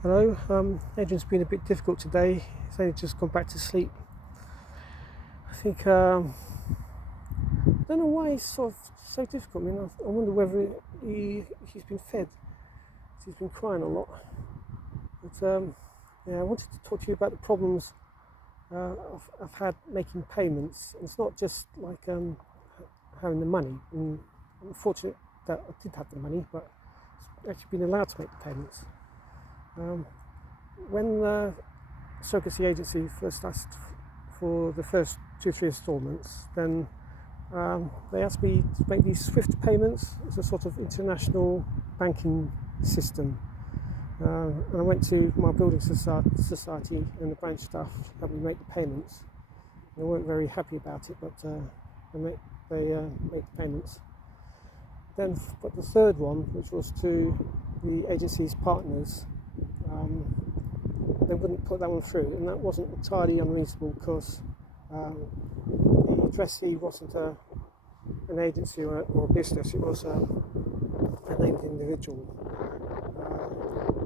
Hello, Adrian's been a bit difficult today. He's only just gone back to sleep. I think, I don't know why he's sort of so difficult. I mean, I wonder whether he's been fed. He's been crying a lot. But yeah, I wanted to talk to you about the problems I've had making payments. And it's not just like having the money. And I'm fortunate that I did have the money, but it's actually been allowed to make the payments. When the surrogacy agency first asked for the first 2 or 3 installments, then they asked me to make these SWIFT payments. It's a sort of international banking system. And I went to my building society and the branch staff helped me make the payments. They weren't very happy about it, but they make the payments. Then, but the third one, which was to the agency's partners, they wouldn't put that one through, and that wasn't entirely unreasonable because the addressee wasn't an agency or a business, it was a named individual.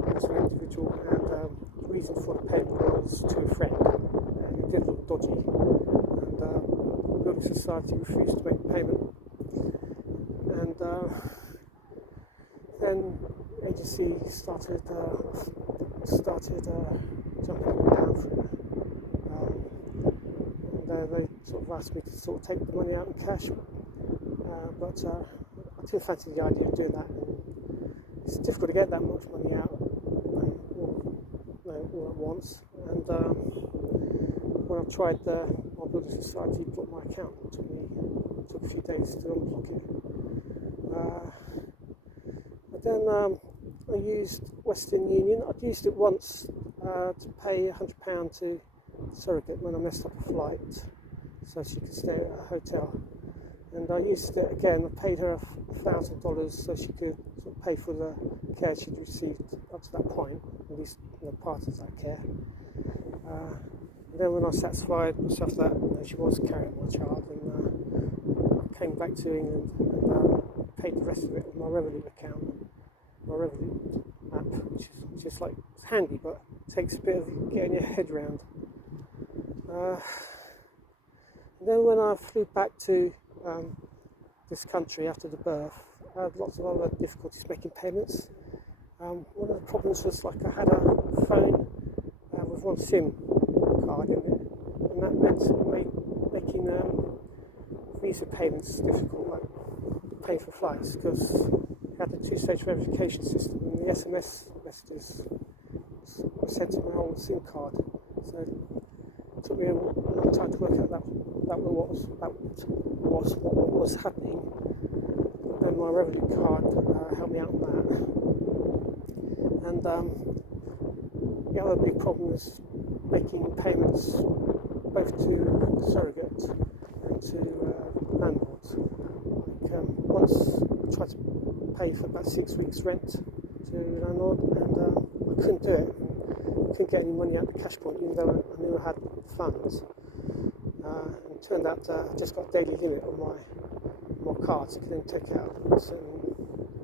It was an individual, and the reason for the payment was to a friend, and it did look dodgy. And the building society refused to make the payment, and then agency started jumping up and down for it. They sort of asked me to sort of take the money out in cash, but I didn't fancy the idea of doing that. And it's difficult to get that much money out all at once. And when I tried, my building society blocked my account. It took a few days to unblock it. But then I used Western Union. I'd used it once to pay £100 to surrogate when I messed up a flight, so she could stay at a hotel. And I used it again. I paid her $1,000 so she could sort of pay for the care she'd received up to that point, at least part of that care. And then when I satisfied myself that she was carrying my child, and I came back to England and paid the rest of it with my Revolut account, my Revolut app, which is just like, it's handy, but it takes a bit of getting your head around. And then when I flew back to this country after the birth, I had lots of other difficulties making payments. One of the problems was like I had a phone with one SIM card in it, and that meant making visa payments difficult, like paying for flights, because it had the 2-stage verification system, and the SMS messages were sent to my old SIM card. So it took me a long time to work out that was what was happening. But then my Revolut card helped me out on that. And the other big problem is making payments both to surrogate and to landlords. Like once I tried to pay for about 6 weeks' rent to a landlord, and I couldn't do it. I couldn't get any money out of the cash point, even though I knew I had funds. And it turned out I just got a daily limit on my cards. I could only take out a certain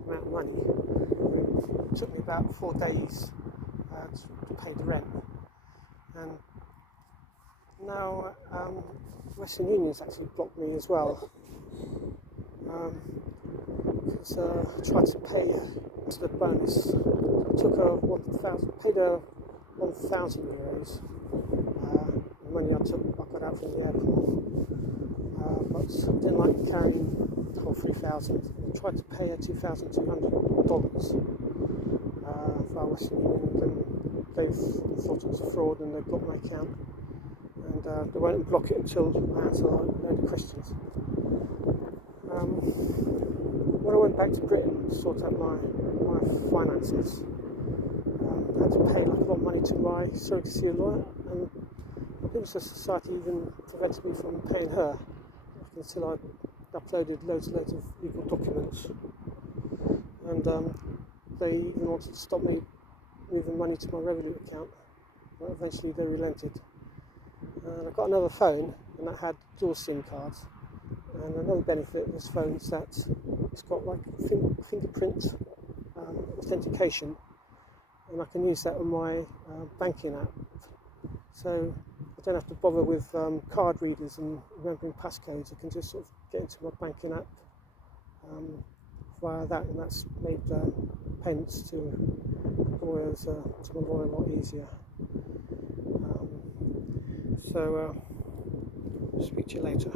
amount of money. It took me about 4 days to pay the rent. And now Western Union's actually blocked me as well, because I tried to pay the bonus. I took paid her €1,000. The money I got out from the airport, but I didn't like carrying the whole 3,000. I tried to pay her $2,200 via Western Union, and they thought it was a fraud, and they blocked my account. And they won't block it until I answer a load of questions. When I went back to Britain to sort out my finances, I had to pay like a lot of money to my surrogacy lawyer, and the society even prevented me from paying her until I uploaded loads of legal documents. And they even wanted to stop me moving money to my Revolut account, but eventually they relented. And I got another phone, and that had dual SIM cards. And another benefit of this phone is that it's got like fingerprint authentication, and I can use that on my banking app. So I don't have to bother with card readers and remembering passcodes. I can just sort of get into my banking app via that, and that's made payments to lawyers to my lawyer a lot easier. So speak to you later.